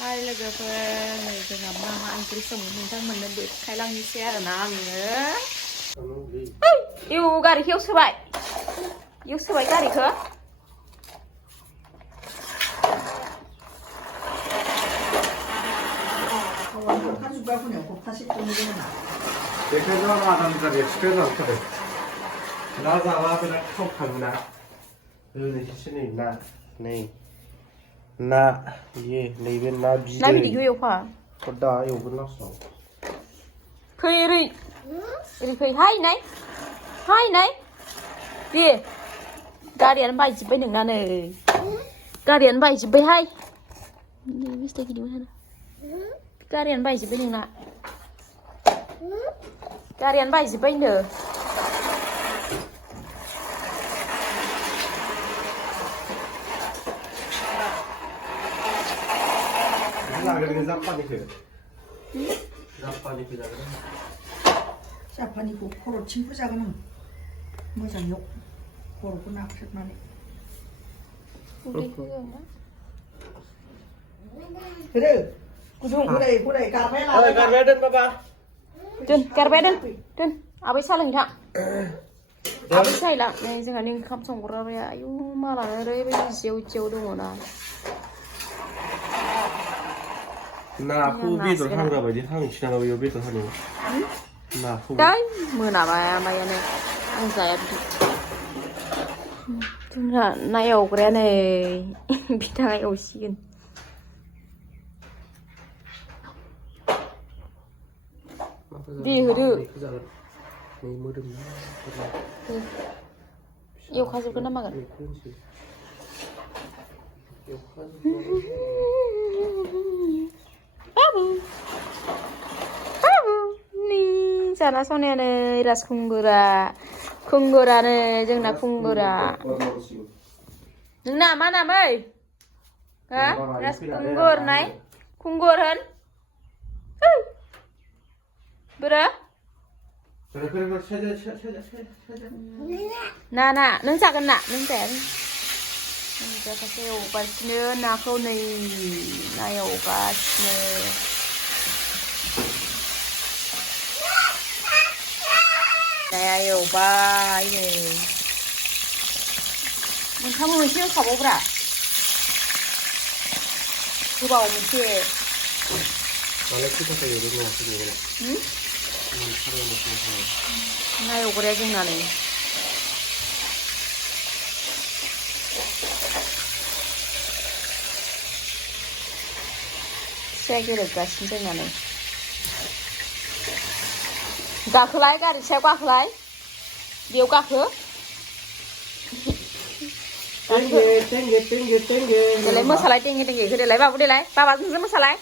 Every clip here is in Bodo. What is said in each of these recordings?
Hai लोगोफोर जोंहा मा मा ओंख्रि सङो नोंथांमोननो देखायलांनोसै आरोना आङो इउ गारिखौ सोबाय गारिखौ बेखायनो आदानिफ्राय एक्सट्रा जाबोथारो ना जाबा बिराद थाव थाङोना होनोसैसो नै ना बियो नैबे ना बिदैखौ एवफा दा एवगोन लास्टआव फै ओरै फै हाय दे गारियानो बायजोब्बाय नोंना नै गारियानो बायजोब्बायहाय गारियानो बायजोब्बाय नोंना गारियानो बायजोब्बाय नो जापानिखौ खर'थिंफोर जागोन आं मोजाङैयाव खर'खौ नाख्रेबनानै गुदुं हरै गारबाया दोन बाबा गारबाया दोन आबै सा लोंथां आबै सायलां नै जोंहा ओंखाम संग्राया आयु मालानो ओरैबायदि जेव दङना नाखौ बेदर हांग्रा बायदि हांसै नामा बेयाव बेदर हानायाव नाखौ दै मोनाबाय मायानो आं जाया बिदि जोंहा ना एवग्राया नै बिथाङा एवसिगोन दे होदो एवखाजोबगोन ना मागोन जाना सनायानो खुंगुरानो जोंना खुंगुरा नोंना मा नामै हा राजखुंगुर नाय खुंगुर होन बोरो ना नों जागोन ना नों जाया जागासिनो एवगासिनो नाखौ नै ना एवगासिनो नाया एवबाय नै मोनखामो मोनसे होखाबावब्रा गोबाव मोनसे ना एवग्राया जोंना नै फिसाया गोरोबगासिनो जोंना नै गाखोलाय गारि सायाव गाखोलाय बेयाव गाखो देलाय मोसालाय टेंगे होदेलाय बाबु देलाय बाबा नोंजों मोसालाय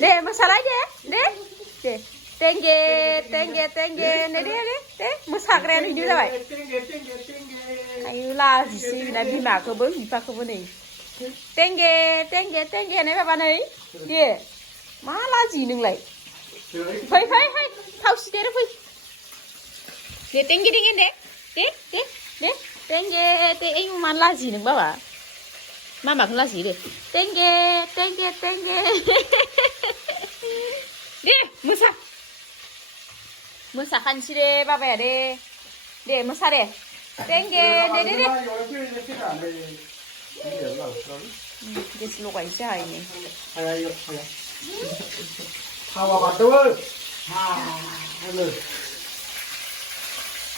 दे मोसालाय दे टेंगे दे मोसाग्रायानो बिदि जाबाय आयु लाजिसै बिना बिमाखौबो बिफाखौबो नै टेंगे नै बाबा नै दे मा लाजियो नोंलाय फै थावसि देरो फै दे टेंगे दे टेंगे मानो लाजियो नों बाबा मामाखौ लाजियो दे टेंगे दे मोसाखानोसै दे बाबाया दे मोसा दे टेंगे दे गेस लगायनोसै हायनो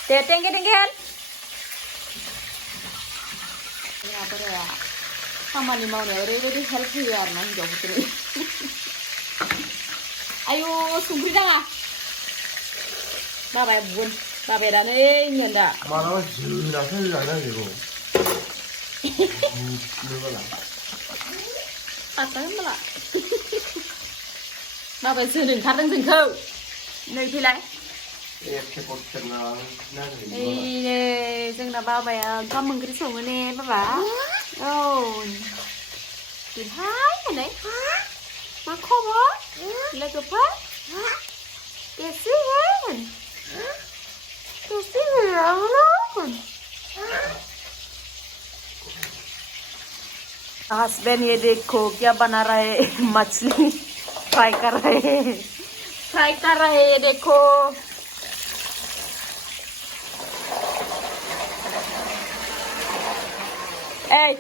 दे टेंगे होन बोराया खामानि मावनायाव ओरैबायदि हेल्प होयो आरोना हिनजावफोरनो आयु संख्रि दाङा बाबाया बुगोन बाबाया दानो होनगोन दा मालाबा जोनासो जानो नागिरगौ होनबाला बाबाया जोनो ओंखारदों जोंखौ नै फैलाय जोंना बाबाया ओंखाम ओंख्रि सङो ने बाबा औ देहाय होनै मा खबर लोगोफोर देसि होन देसि होन हस्बैंड ये देखो क्या बना रहे मछली फ्राई कर रहे ये देखो ए